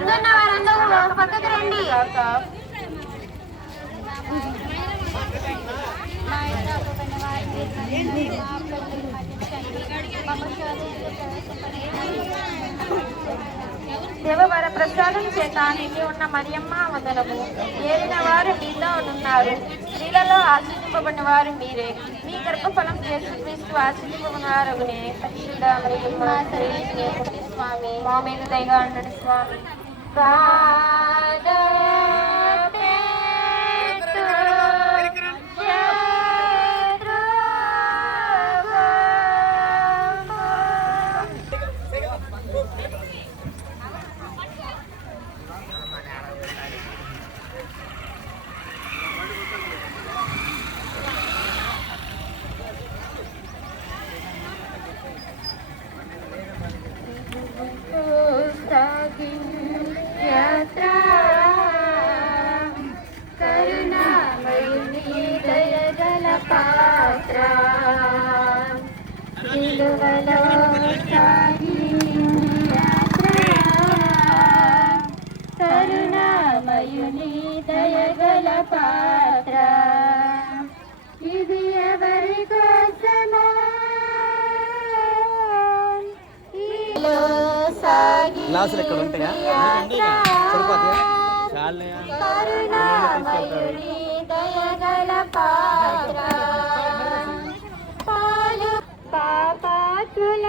ముందున్న వారందరూ పక్కకు రండి. దేవవర ప్రసాదం చేత నిండి ఉన్న మరియమ్మ వందనము. ఏలిన వారు మీలో ఉన్నారు, స్త్రీలలో ఆశీర్వదింపబడిన వారు మీరే. మీ గర్భఫలం యేసుక్రీస్తు ఆశీర్వదింపబడినవారగునే. పరిశుద్ధ మరియమ్మ స్వామి మా మీద దయగా ఉండండి స్వామి. కరుణామయుని దయగల పాత్ర ఇది ఎవరి కోసమా కరుణామయుని దయగల పాత్ర పాపాత్రుల